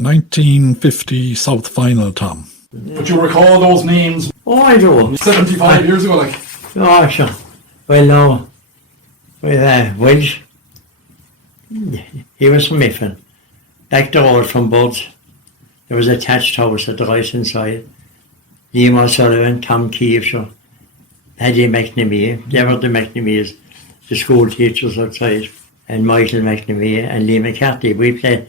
The 1950 South final, Tom. But you recall those names Oh, I do. 75 years ago, like. Oh, sure. Well, no. With Welsh, he was from Mifflin. Back the road from Bud's, there was a thatched house at the right hand side. Liam O'Sullivan, Tom Keefe, sure. Paddy McNamee. They were the McNamees, the school teachers outside. And Michael McNamee and Lee McCarthy. We played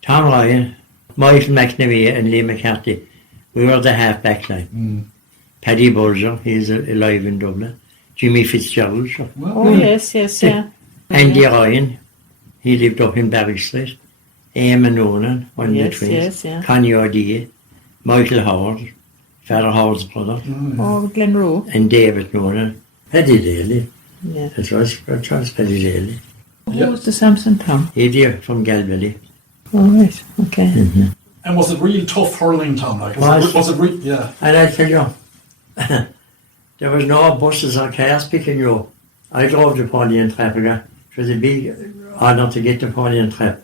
Tom Ryan, Michael McNamee and Lee McCarthy. We were the half-back line. Paddy Bulger, he's alive in Dublin. Jimmy Fitzgerald, sure. Oh, yes, yeah. Andy Ryan, he lived up in Barry Street. Eamon Noonan, one of the twins. Yes, yeah. Connie O'Dea, Michael Howard, Father Howard's brother. Oh, Glenroe. And David Noonan. Paddy Daly. Yeah. It was Paddy Daly. Who was the Samson Tom? He's from Galway. Oh, right, okay. And was it real tough hurling, Tom? Like, was it real? Yeah. And I tell you, there was no buses or cars picking you up. I drove the Pony and Trap again. It was a big honour to get the Pony and Trap.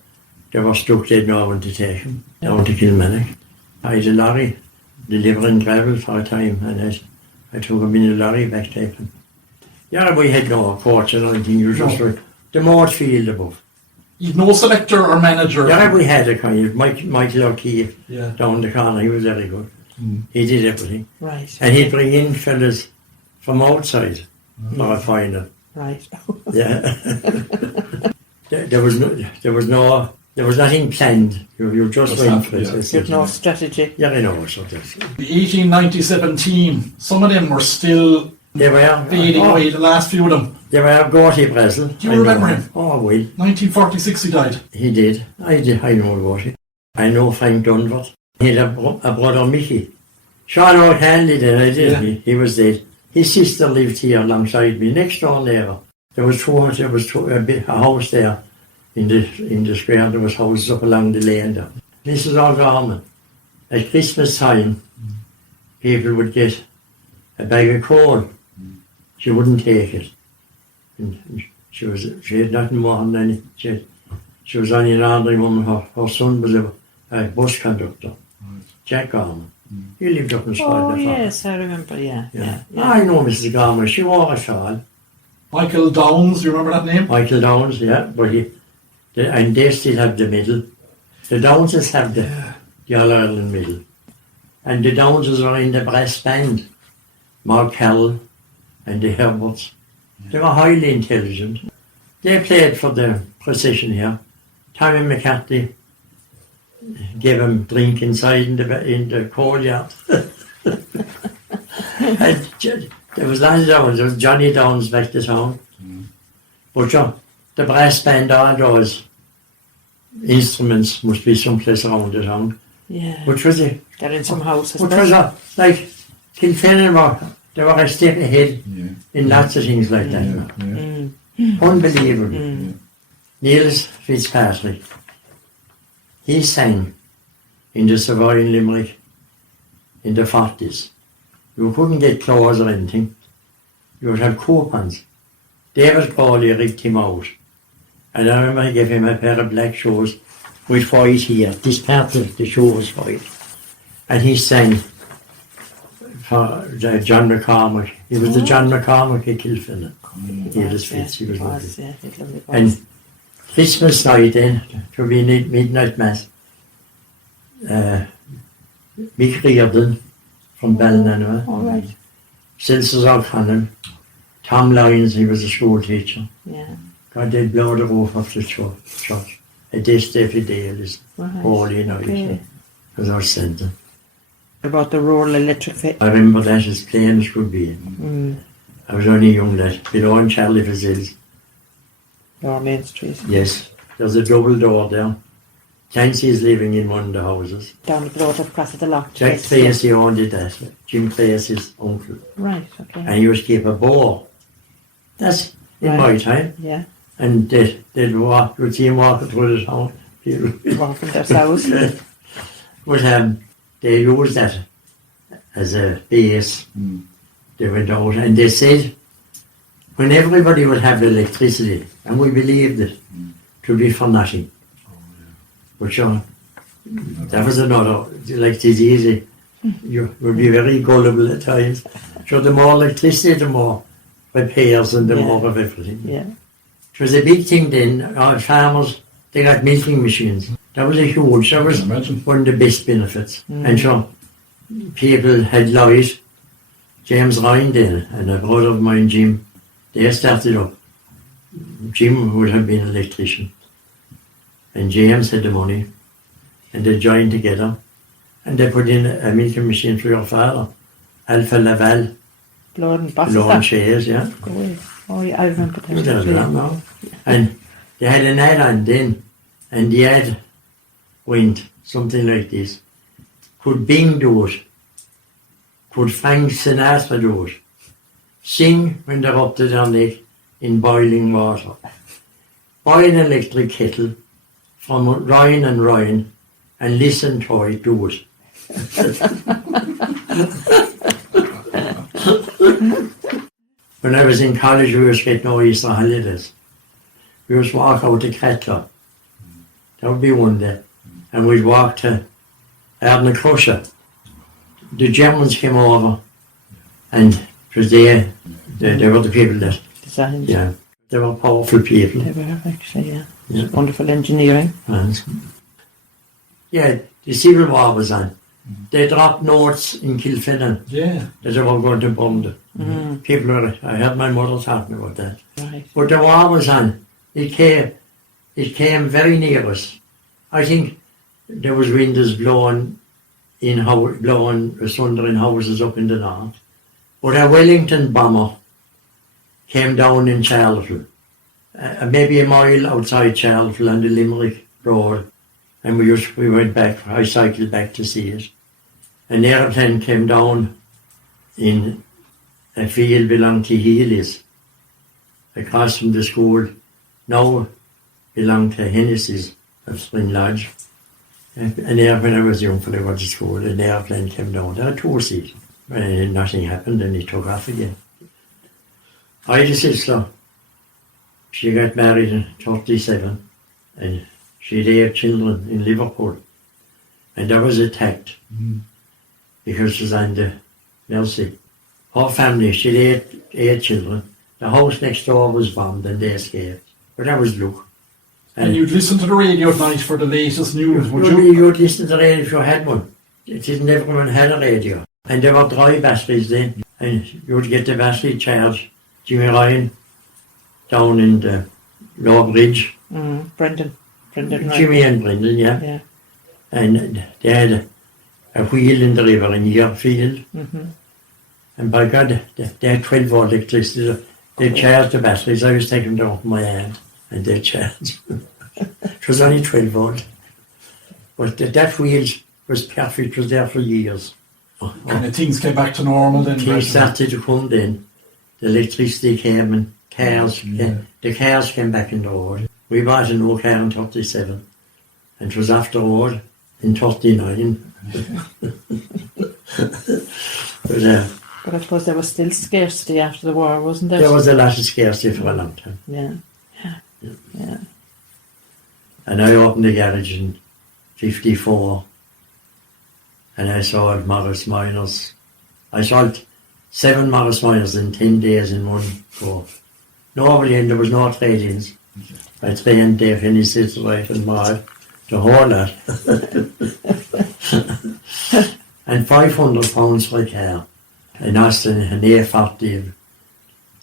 They were stuck dead now when to take them down to Kilfinane. I had a lorry delivering gravel for a time, and I took him in a lorry back taking. Yeah, we had no coach or anything. You just were the moat field above. You'd no selector or manager? Yeah, we had a kind of Michael O'Keefe Yeah. down the corner. He was very good. He did everything. Right. And he'd bring in fellas from outside for a final. Right. Yeah. there was nothing planned. You just went for it. There's no strategy. Yeah, I know. So that's, The 1897 team, some of them were still they were fading away, the last few of them. They were Gorty Brazil. Do you remember him? Oh, well, 1946 he died. he did. I know Gorty. I know Frank Dunvert. He had a brother, Mickey. Sean O'Hanley did, I did. Yeah. He was dead. His sister lived here alongside me, next door neighbour. There was a house there in the square. There was houses up along the lane there. Mrs. O'Gorman, at Christmas time, people would get a bag of coal. She wouldn't take it. And she had nothing more than any. She was only an ordinary woman. Her son was a bus conductor, Jack Gorman. He lived up in Scotland. Oh, yes, I remember, yeah. I know Mrs. Gorman. She wore a shawl. Michael Downs, do you remember that name? Michael Downs, yeah, but and they still have the medal. The Downses have the All-Ireland medal. And the Downses were in the brass band. Mark Carroll and the Herberts. They were highly intelligent. They played for the procession here. Tommy McCarthy gave him drink inside in the courtyard. And there was Lanny Downs, there was Johnny Downs back to town. But the brass band, all those instruments must be someplace around the town. Yeah. Which was it? They're in some house. Which was like Kilfinane, they were a step ahead in lots of things like that. Unbelievable. Niels Fitzpatrick, he sang in the Savoy Limerick in the 40s. You couldn't get clothes or anything. You would have coupons. David Crawley rigged him out. And I remember I gave him a pair of black shoes with white here. This part of the shoe was white. And he sang for John McCormack. He was the John McCormack at Kilfinane. He was Fitz, he was lovely. And Christmas night then, to be midnight mass, Mick Reardon from Ballinanua, right. Celsus O'Connell, Tom Lyons, he was a school teacher. Yeah. God, they'd blow the roof off the church. A this every day, it is holy night. It was our centre. About the rural electric fit. I remember that as plain as could be. I was only young that, below in Charlie Fazil's. Lower Main Street. Yes, there's a double door there. Clancy is living in one of the houses. Down the road across the lock. Jack Tracy owned it, that. Jim Tracy's uncle. Right, okay. And he used to keep a boar. That's in my time. Yeah. And they'd walk, you'd see him walking through the town. Walking their house. But they used that as a base. They went out and they said when everybody would have electricity, and we believed it, to be for nothing. But That was another, like this easy. You would be very gullible at times. So the more electricity, the more repairs and the Yeah. more of everything. Yeah. It was a big thing then. Our farmers, they got milking machines. That was a huge, that was I can imagine. one of the best benefits. And so people had light. James Ryan then, and a brother of mine, Jim, they started up. Jim would have been an electrician. And James had the money. And they joined together. And they put in a milking machine for your father. Alpha Laval, Blood and butter. lawn chairs, yeah. Oh, yeah, I remember that. There was that now. And they had an ad on then. And the ad went something like this. Could Bing do it? Could Frank Sinatra do it? Sing when they're up to their neck in boiling water. Buy an electric kettle from Ryan and Ryan and listen to it do it. When I was in college, we was getting no Easter holidays. We was walk out to Cratler. That would be one day. And we'd walk to Ardna Crusher. The Germans came over and it was they were the people that, Designed. yeah, they were powerful people. They were actually, yeah. Yeah. Wonderful engineering. And, yeah, the Civil War was on. They dropped notes in Kilfinane Yeah. that they were going to bomb them. Mm-hmm. People were, I heard my mother talking about that. Right. But the war was on. It came very near us. I think there was windows blowing asunder in houses up in the north. But a Wellington bomber came down in Charleville, maybe a mile outside Charleville on the Limerick Road, and we went back. I cycled back to see it. An aeroplane came down in a field belonging to Healy's, across from the school. Now belonged to Hennessy's of Spring Lodge. When I was young, when I went to school, an airplane came down. There were two-seat. And nothing happened, and he took off again. I had a sister. She got married in 37, and she had 8 children in Liverpool. And that was attacked because she was on the Mercy. Her family, she had 8 children. The house next door was bombed, and they escaped. But that was luck. And you'd listen to the radio at night for the latest news, would you? You'd listen to the radio if you had one. It didn't everyone had a radio. And there were dry batteries then. And you would get the battery charged. Jimmy Ryan down in the Low Bridge. Brendan. Right. Jimmy and Brendan, yeah. Yeah. And they had a wheel in the river in Yearfield. And by God, they had 12 volt electricity. They charged the batteries. I was taking them off my hand. And they charged. It was only 12 volt. But that wheel was perfect. It was there for years. Kind of things came back to normal then. Things started to come then. The electricity came and cars came. The cars came back in the road. We bought a new car in 37. And it was after road in 39. But I suppose there was still scarcity after the war, wasn't there? There was a lot of scarcity for a long time. Yeah. And I opened the garage in 54. And I sold Morris Minors. I sold 7 Morris Minors in 10 days in one go. Nobody, and there was no trade-ins. I trained Dave and his sister wife and Maud, the whole lot. And £500 for a car. An Austin, an A40,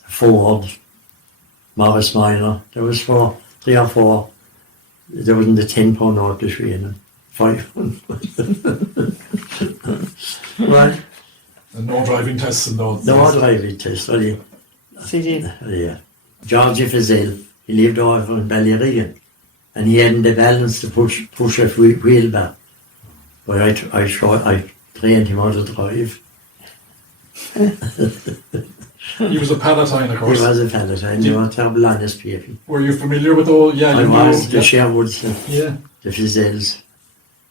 a Ford, Morris Minor. There was 3 or 4. There wasn't the £10 note between them. 500. Right. And no driving tests and those. No driving test, really. CD. Yeah. George Fizzell, he lived over in Ballyrigan, and he hadn't the balance to push a wheelbarrow. But I trained him how to drive. He was a Palatine, of He course. was a Palatine, they were terrible honest people. Were you familiar with all? Yeah, I you was, know. the Sherwoods, Yeah. the Fizzells,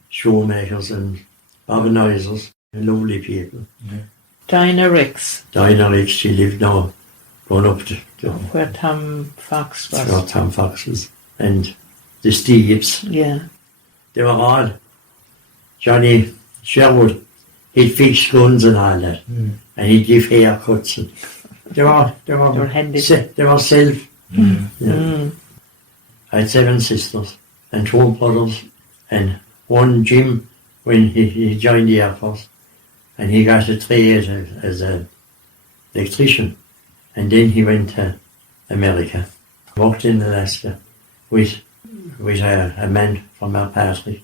shoemakers and organisers, lovely people. Dinah Ricks, Dinah Ricks, she lived now, going up to where Tom Fox was. where Tom Fox was. And the Steves, Yeah. they were all Johnny Sherwood, he'd fix guns and all that. And he'd give haircuts. And they were handy. They were self. Yeah. I had 7 sisters and 2 brothers, and one Jim when he joined the Air Force, and he got a trade as an electrician, and then he went to America, worked in Alaska with a man from our party.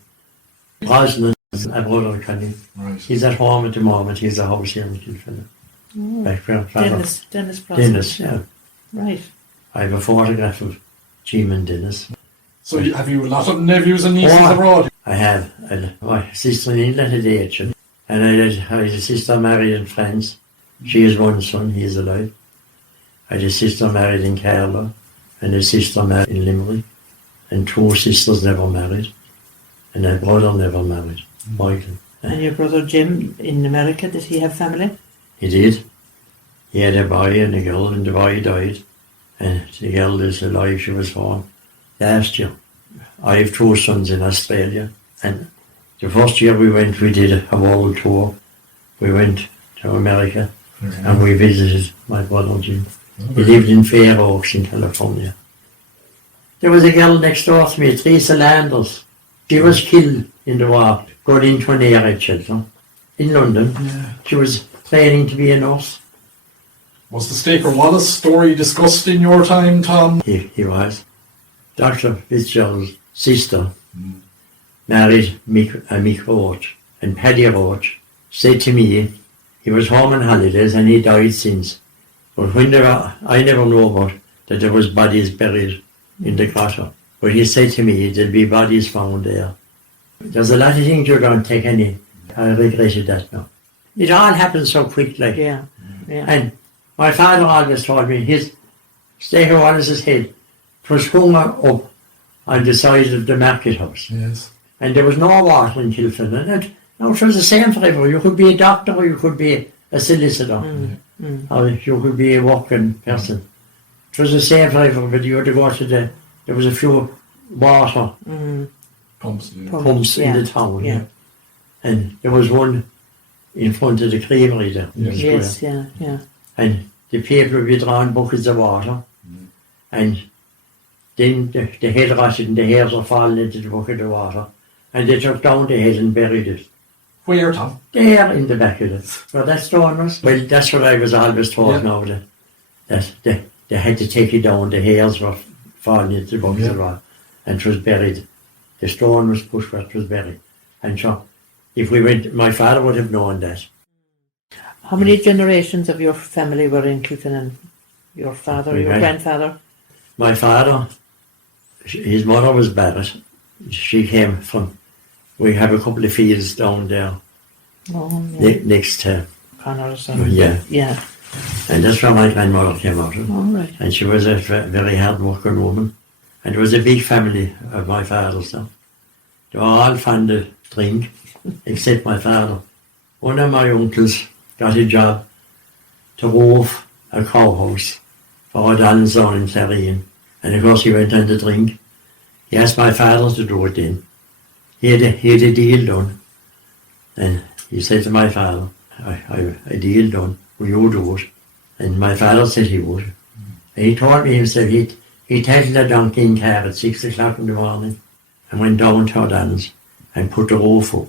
Brosnan, a brother of Connie. Right. He's at home at the moment. He's a house here in Kilfinane. Dennis Brosnan. Dennis, yeah. Right. I have a photograph of Jim and Dennis. So have you a lot of nephews and nieces abroad? I have. My sister in England had 8, and I had a sister married in France. She has 1 son, he is alive. I had a sister married in Carlow, and a sister married in Limerick, and 2 sisters never married, and a brother never married, Michael. And your brother Jim in America, did he have family? He did. He had a boy and a girl, and the boy died, and the girl is alive. She was born last year. I have 2 sons in Australia, and the first year we did a world tour. We went to America, and we visited my brother Jim. He lived in Fair Oaks in California. There was a girl next door to me, Teresa Landers. She was killed in the war, going into an air raid shelter in London. Yeah. She was training to be a nurse. Was the Staker Wallace story discussed in your time, Tom? He was. Dr. Fitzgerald's sister married Mick Roach, and Paddy Roach said to me he was home on holidays and he died since. But I never know about that there was bodies buried in the grotto. But he said to me there'll be bodies found there. There's a lot of things you don't take any. I regretted that now. It all happened so quickly. Yeah. And my father always told me his Staker Wallace's head was hung up on the side of the market house. Yes. And there was no water in Kilfinane. And no, it was the same for everyone. You could be a doctor or you could be a solicitor. Or you could be a working person. It was the same for everybody. You had to go to there was a few water Pumps. pumps in the town. Yeah. And there was one in front of the creamery there. in the Yes, square. yeah. And the people would be drawing buckets of water. And then the head rotted and the hairs were falling into the bucket of water. And they took down the head and buried it. Where, Tom? There in the back of it. Where that stone was. Well, that's what I was always told now. That they had to take it down. The hairs were falling into the bucket of water. And it was buried. The stone was pushed where it was buried. And so, if we went, my father would have known that. How many generations of your family were in Kilfinane? Your father, your grandfather? My father, his mother was Barrett. She came from, we have a couple of fields down there next to Connors. Yeah. And that's where my grandmother came out of. All right. And she was a very hard-working woman. And it was a big family of my father's. So they were all fond of drink, except my father. One of my uncles got a job to roof a cowhouse for O'Donnell's down in Sareen. And of course he went on to drink. He asked my father to do it then. He had a deal done. And he said to my father, a deal done, will you do it? And my father said he would. And he told me himself he tackled a donkey in car at 6 o'clock in the morning and went down to O'Donnell's and put the roof up.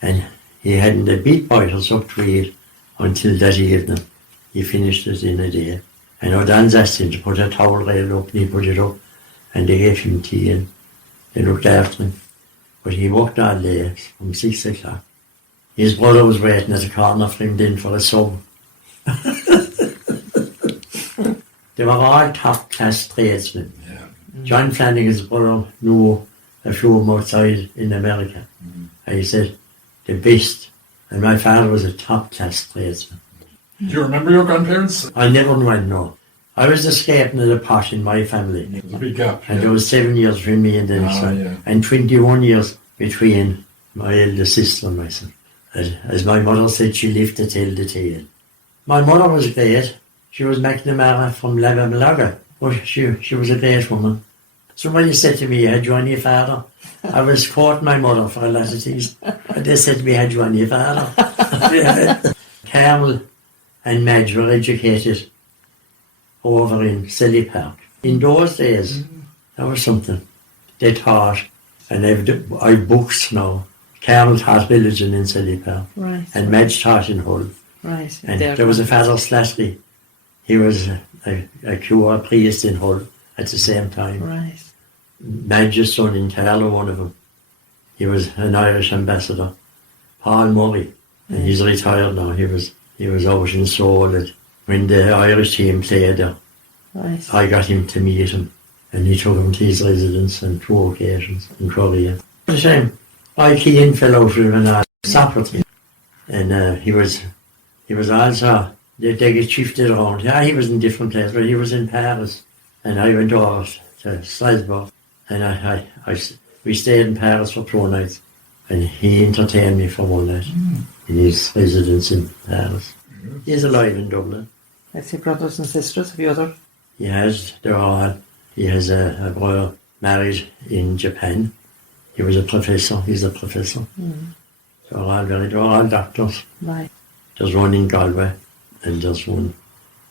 And he hadn't a bit boilers up to it until that evening. He finished it in a day. And O'Donnell's asked him to put a towel rail up, and he put it up, and they gave him tea and they looked after him. But he worked all day from 6 o'clock. His brother was waiting at the corner for him then for a sub. They were all top-class tradesmen. Yeah. John Flanagan's brother knew a few of them outside in America. And he said, the best. And my father was a top-class tradesman. Do you remember your grandparents? I never went, no. I was escaping of the pot in my family. There's a big gap. And there was 7 years between me and Dennis. And 21 years between my elder sister and myself. As my mother said, she lived to tell the tale. My mother was great. She was McNamara from Lavamalaga. But she was a great woman. Somebody said to me, had you on your father? I was quoting my mother for a lot of things. But they said to me, had you on your father? Carmel and Madge were educated over in Selly Park. In those days, that was something. They taught, and I've books now. Carmel taught religion in Selly Park. Right. And Madge taught in Hull. Right. And there was a Father Slattery. He was a cure priest in Hull at the same time. Right. Madge's son in Carlow, one of them. He was an Irish ambassador. Paul Murray. And he's retired now. He was out in Seoul when the Irish team played there. Right. I got him to meet him, and he took him to his residence on 2 occasions in Korea. The same. I Keane fell out with him in a soccer team, and he was also they get shifted around. Yeah, he was in different places, but he was in Paris, and I went over to Strasbourg, and we stayed in Paris for 2 nights, and he entertained me for 1 night in his residence in Paris. He's alive in Dublin. I see brothers and sisters. Have you other? He has a brother married in Japan. He was a professor. He's a professor. They're all doctors. Right. There's one in Galway, and there's one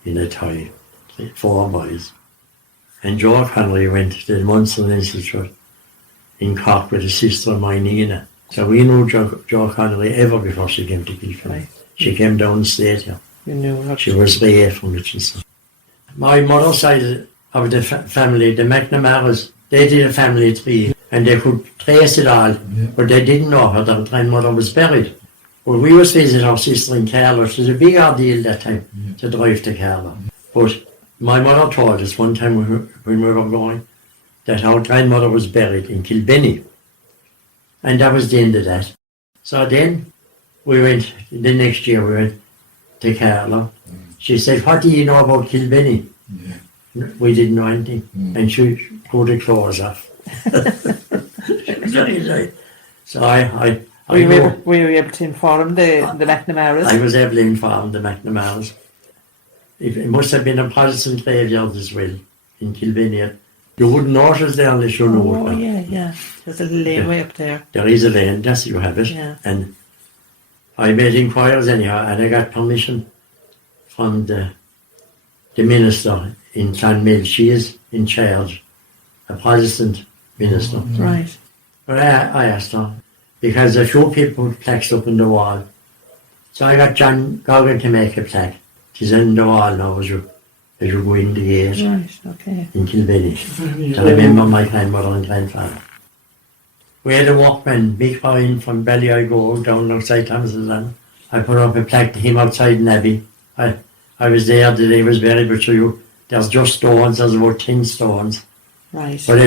in Athy. 4 boys. And Joe Connery went to the Munster Institute in Cork with his sister of mine, Nina. So we knew Joe Connery ever before she came to Kilfinane. Right. She came downstate here. You knew her. She was raised from Richardson. My mother's side of the family, the McNamara's, they did a family tree, and they could trace it all, but they didn't know how their grandmother was buried. Well, we was visiting our sister in Carlow. It was a big ordeal that time to drive to Carlow. But my mother told us one time when we were going that our grandmother was buried in Kilbenny. And that was the end of that. So then the next year we went to Carlow. She said, what do you know about Kilbenny? We didn't know anything. And she put her clothes off. She was very nice. So were you able to inform the McNamaras? I was able to inform the McNamaras. It must have been a Protestant graveyard as well in Kilbenny. You wouldn't notice there unless you know Oh, it. yeah. There's a laneway up there. There is a lane, that's you have it. Yeah. And I made inquiries anyhow, and I got permission from the minister in Clonmel. She is in charge, a Protestant minister. Right. But I asked her, because a few people put plaques up on the wall. So I got John Goggin to make a plaque. She's on the wall now as you go in the gate Right, okay. in Kilbenny. To remember my grandmother and grandfather. We had a workman, big fine from Ballyogo down alongside Thomas's Land. I put up a plaque to him outside Navy. I was there the day he was buried, but there's just stones, there's about 10 stones. Right. But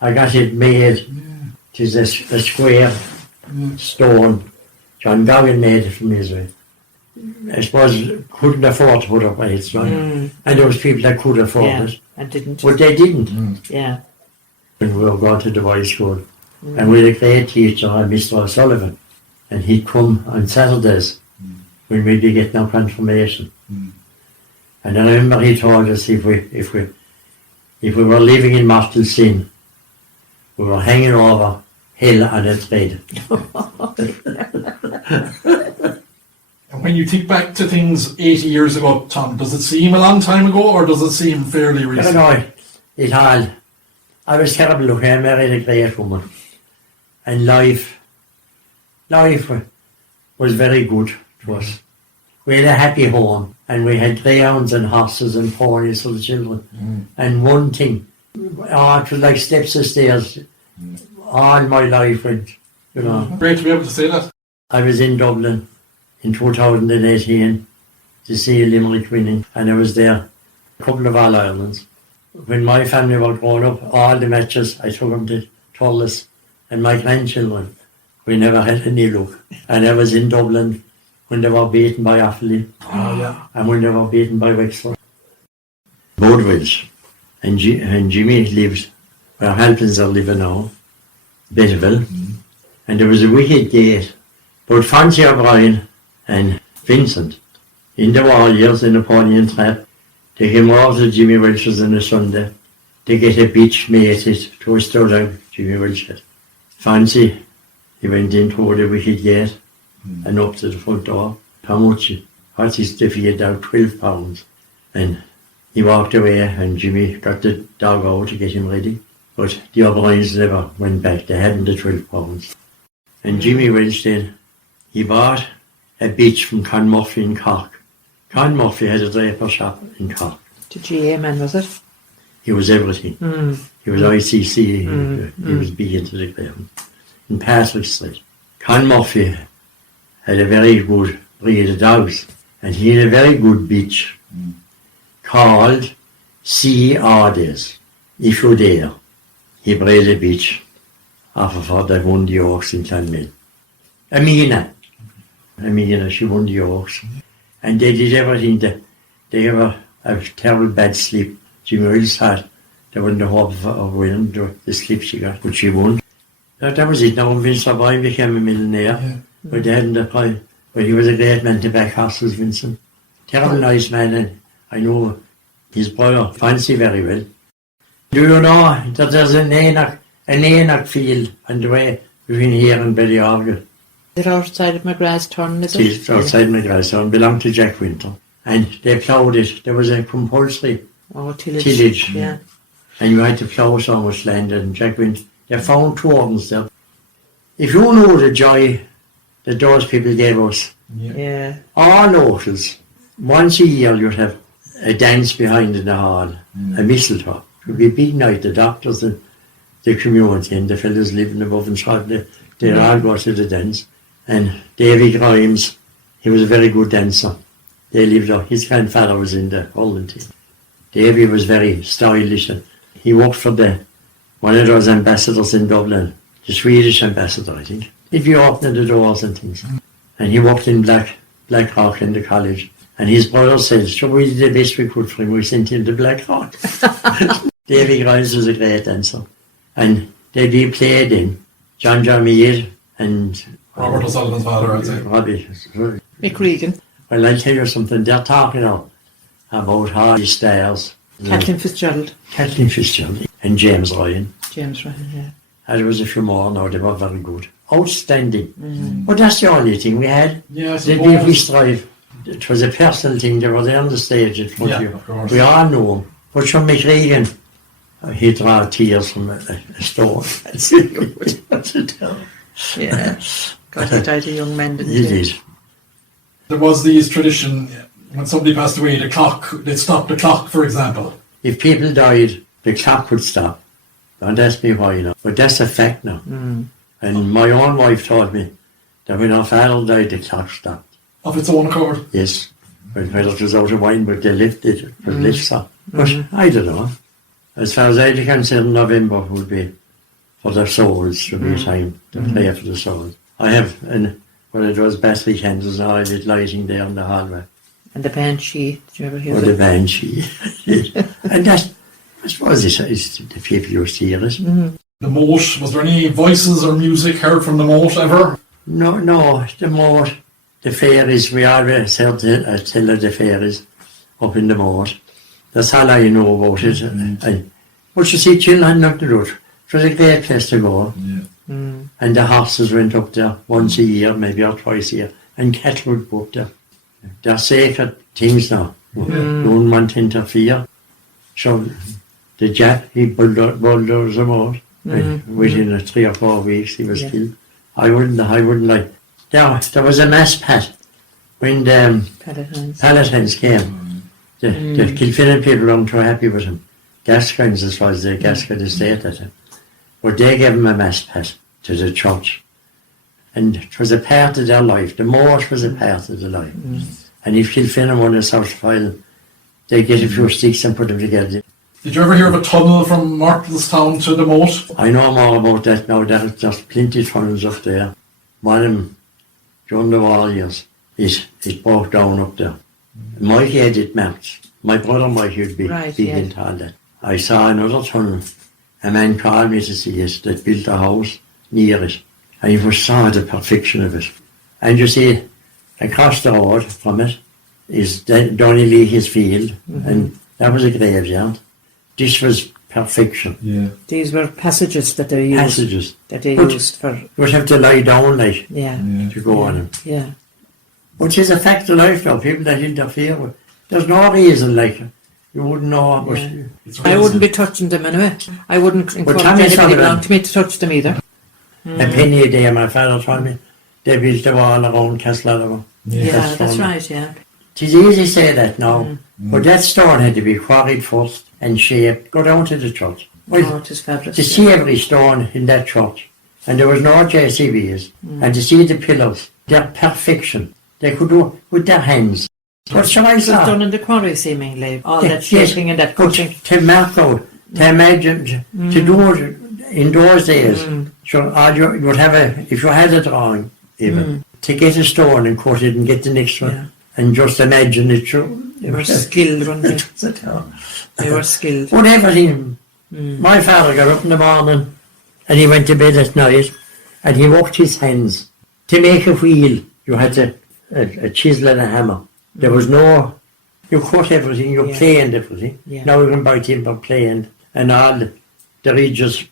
I got it made. It is a square stone. John Goggin made it from Israel. I suppose couldn't afford to put up by its right. And there was people that could afford it. And didn't. But they didn't. Yeah. When we were going to the boys' school. And we had a great teacher, Mr. O'Sullivan. And he'd come on Saturdays when we'd be getting our confirmation. And I remember he told us if we were living in mortal sin, we were hanging over hell on a thread. And when you think back to things 80 years ago, Tom, does it seem a long time ago, or does it seem fairly recent? I was terrible looking. I married a great woman. And life was very good to us. We had a happy home, and we had greyhounds and horses and ponies for the children. And one thing, it was like steps of stairs. All my life went, Great to be able to say that. I was in Dublin in 2018 to see Limerick winning, and I was there a couple of All-Irelands. When my family were growing up, all the matches, I took them to Thurles, and my grandchildren, we never had any luck. And I was in Dublin when they were beaten by Offaly, and when they were beaten by Wexford. Bodwells, and Jimmy lived where Halpins are living now, Belleville, and there was a wicket gate. But Fancy O'Brien and Vincent, in the war years in the pony and trap, they came over to Jimmy Welch's on a Sunday. they get a bitch mated to a stud, Jimmy Welch had. Fancy, he went in through the wicket gate and up to the front door. How much? What is the fee dog? £12. And he walked away and Jimmy got the dog out to get him ready. But the O'Briens never went back. They hadn't the £12. And Jimmy Welch then, he bought a bitch from Con Murphy in Cork. Con Murphy had a draper shop in Cork. The GA man, was it? He was everything. He was ICC, he was big into the ground. In Patrick Street. Con Murphy had a very good breed of dogs. And he had a very good bitch called Sea Orders. If you dare. He bred a bitch off of her that won the Oaks in Clonmel. Amina, she won the Oaks. And they did everything. They have a terrible bad sleep. Jimmy Wells had. They wouldn't have hoped of winning the sleep she got, but she won. That was it. Now Vince O'Brien became a millionaire. But they hadn't the prize. But he was a great man to back horses, Vincent. Terrible nice man, and I know his brother Fancy very well. Do you know that there's an Enoch field on the way between here and Ballyargle? Is it outside of McGrath's Turn, is it? It's outside McGrath's Turn, belonged to Jack Winter. And they ploughed it. There was a compulsory tillage. Yeah. And you had to plough so much land, and Jack Winter, they found 2 ordens there. If you know the joy that those people gave us, all locals, once a year you'd have a dance behind in the hall, a mistletoe. It would be a big night. The doctors and the community and the fellas living above and shot, they'd all go to the dance. And Davy Grimes, he was a very good dancer. They lived there. His grandfather was in the Holland team. Davy was very stylish, and he worked for one of those ambassadors in Dublin, the Swedish ambassador, I think. If you opened the doors and things. And he worked in Blackrock in the college. And his brother said, so we did the best we could for him. We sent him to Blackrock. Davy Grimes was a great dancer. And they did play then. John Meade and Robert O'Sullivan's father, I'd say. Robbie. Mick Regan. Well, I'll tell you something. They're talking now about Hardy Styles. Kathleen Fitzgerald. And James Ryan. James Ryan, yeah. And there was a few more now. They were very good. Outstanding. But that's the only thing we had. Yeah, I The suppose. Davy Strive. It was a personal thing. They were there on the stage in front of you. Of course. We all know him. But from McRegan, he'd draw tears from a stone. Yeah. God, he died a young man, didn't He he? did. There was these tradition, when somebody passed away, they'd stop the clock, for example. If people died, the clock would stop. Don't ask me why, But that's a fact now. And my own wife told me that when our father died, the clock stopped. Of its own accord. Yes. Whether it was out of wine, but they lifted it. It lifts up. But I don't know. As far as I'm concerned, November would be for the souls. Would be a time to pray for the souls. I have, and when it was battery candles, now I did lighting there in the hallway. And the Banshee, did you ever hear Or that? the Banshee. And that, I suppose it's the people used to hear it. The moat, was there any voices or music heard from the moat ever? No, the moat, the fairies, we always heard tell of the fairies up in the moat. That's all I know about it. But you see, children had nothing to do. It was a great place to go. And the horses went up there once a year, maybe or twice a year, and cattle would go up there. They're sacred things now. No one want to interfere. So the Jap, he bulldozed them out. And within 3 or 4 weeks, he was killed. I wouldn't like. There was a mass pat when the Palatines came. The Kilfinane people weren't too happy with him. Gascoignes, as was the Gascoigne estate at him. But they gave him a mass pat to the church. And it was a part of their life. The moat was a part of their life. And if Kilfinane won a South Final, they get a few sticks and put them together. Did you ever hear of a tunnel from Martelstown to the moat? I know more about that now. There's just plenty of tunnels up there. One of them, during the war years, it broke down up there. Mikey had it mapped. My brother Mikey would be big into all that. I saw another tunnel. A man called me to see it that built a house near it. And he saw the perfection of it. And you see, across the road from it is Donny Leahy's field, and that was a graveyard. This was perfection. Yeah. These were passages that they used. Passages. That they But- used for. You would have to lie down like Yeah. to go on them. Yeah. Which is a fact of life now, people that interfere with. There's no reason like it. You wouldn't know what Yeah. It's I wouldn't be touching them anyway. I wouldn't encourage Tommy anybody Sullivan- belong to me to touch them either. a penny a day, my father told me. They built the wall around Castle. Yeah, that's stone. right, yeah. It's easy to say that now, but that stone had to be quarried first and shaped. Go down to the church. Well, Oh, it is fabulous. to see every stone in that church, and there was no JCBs, and to see the pillars, their perfection, they could do with their hands. But so I It was saw, done in the quarry, seemingly. All that Yes, shaping and that but cutting. to mark out, to imagine, to do it in those days, so all you would have if you had a drawing, even, to get a stone and cut it and get the next one, Yeah. and just imagine it. They were skilled, weren't they? They were skilled. But everything. My father got up in the morning and he went to bed at night and he worked his hands. To make a wheel, you had a chisel and a hammer. There was no, you cut everything, you Yeah. planed everything. Yeah. Now you can buy timber planed and all the ridges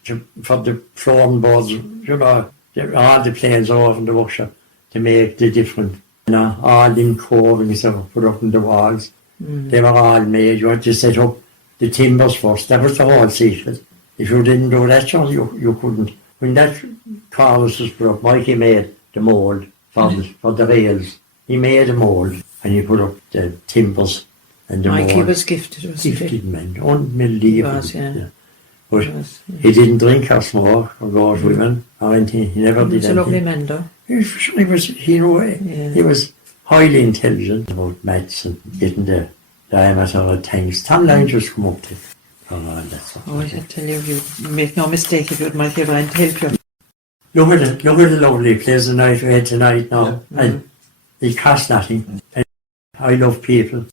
for the flooring boards, you know, all the planes are over in the workshop to make the different, all in carvings that were put up in the walls. They were all made. You had to set up the timbers first. That was the whole secret. If you didn't do that, you couldn't. When that cornice was put up, Mikey made the mould for the rails. He made a mould and he put up the timbers and the Mikey mould. was gifted, wasn't he? Gifted man, unbelievable. He was, yeah. But He was, yeah. he didn't drink or smoke or go with women or anything. He never He did was a lovely anything. man, though. He was highly intelligent about maths and getting the diameter of tanks. Tom Lang just come up to all that stuff. Oh, I can tell you, you make no mistake if you would Mikey Ryan help you. Look at the lovely place the night we had tonight now. And it cost nothing. And I love people.